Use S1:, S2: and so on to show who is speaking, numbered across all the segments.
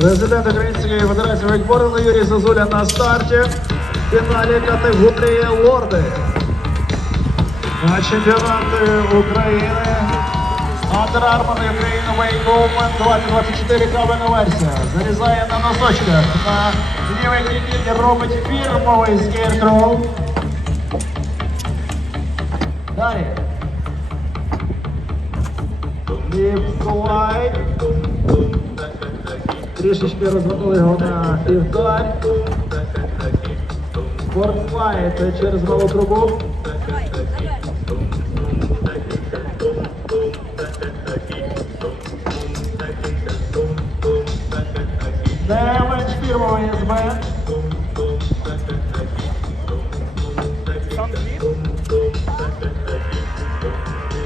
S1: Президент Української Федерації вейкбордингу Юрій Зазуля на старті в фіналі категорії лорди. На чемпіонати України Андер Армор України Wake Open 2024 кабельна версія. Зарізає на носочках. На лівій кінці робить фірмовий скейркроу. Далі. Ліп-слайд. Трішечки розвернули його на півдар. Форслайд через малу трубу. Девич фірмова СБ.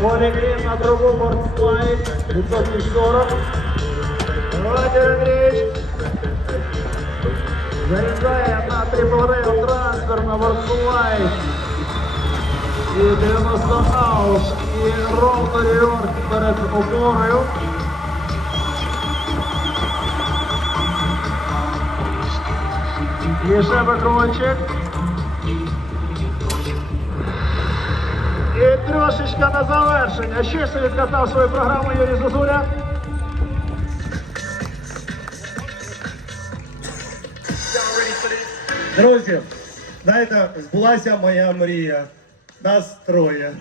S1: Полігрін на трубу форслайд. 540. Володимир Андрійович. Заряджає на трипорив трансферно Ворсулай. І 90. І ровно Ріорк перед опорою. І ще І трошечка на завершення. Ще відкатав свою програму Юрій Зазуля.
S2: Друзі, знаєте, збулася моя мрія. Нас троє.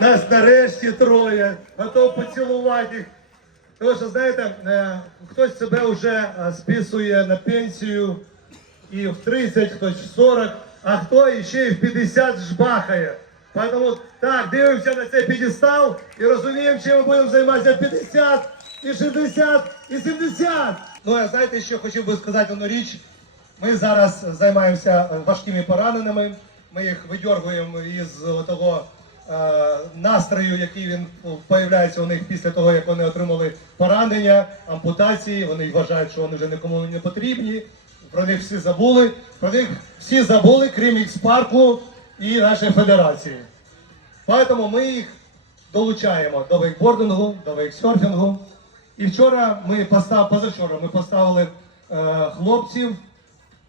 S2: Нас нарешті троє. Готов поцілувати їх. Тому що, знаєте, е, хтось себе вже е, списує на пенсію і в 30, хтось в 40, а хто ще й в 50 жбахає. Тому так, дивимося на цей підістал і розуміємо, чим ми будемо займатися 50, і 60, і 70. Ну, а знаєте, що хотів би сказати одну річ. Ми зараз займаємося е, важкими пораненими. Ми їх видьоргуємо із того е, настрою, який він появляється у них після того, як вони отримали поранення, ампутації. Вони вважають, що вони вже нікому не потрібні. Про них всі забули. Про них всі забули, крім Ікс-парку і нашої федерації. Тому ми їх долучаємо до вейкбордингу, до вейксерфінгу. І вчора ми поставили, позавчора ми поставили е, хлопців.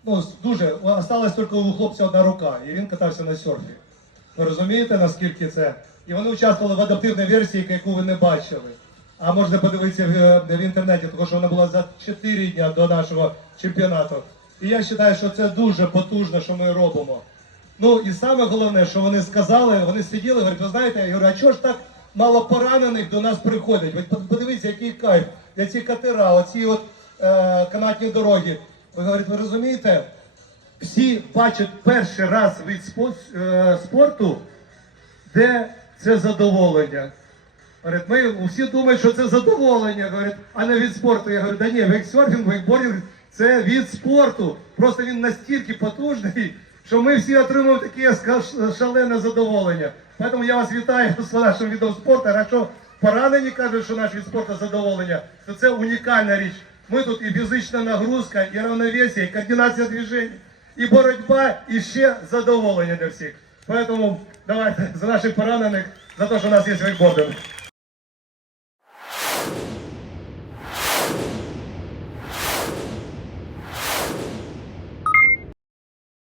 S2: Ну, дуже осталась тільки у хлопця одна рука, і він катався на серфі. Ви розумієте, наскільки це? І вони участвували в адаптивній версії, яку ви не бачили. А можете подивитися в, в інтернеті, тому що вона була за 4 дні до нашого чемпіонату. І я вважаю, що це дуже потужно, що ми робимо. Ну і саме головне, що вони сказали, вони сиділи, говорять, ви знаєте, я говорю, а чого ж так мало поранених до нас приходить? Ви подивіться, який кайф, ці катера, оці от е, канатні дороги. Ви говорите, ви розумієте, всі бачать перший раз від е, спорту, де це задоволення. Говорить, ми всі думають, що це задоволення, говорить, а не від спорту. Я говорю, да ні, вейксерфінг, вейкбординг це від спорту. Просто він настільки потужний, що ми всі отримуємо таке шалене задоволення. Тому я вас вітаю з нашим відом спорту. Якщо поранені кажуть, що наш від спорту задоволення, то це унікальна річ. Ми тут і фізична нагрузка, і равновесие, і координація движень, і боротьба, і ще задоволення для всіх. Поэтому давайте за наших поранених, за те, що у нас є вейкбординг.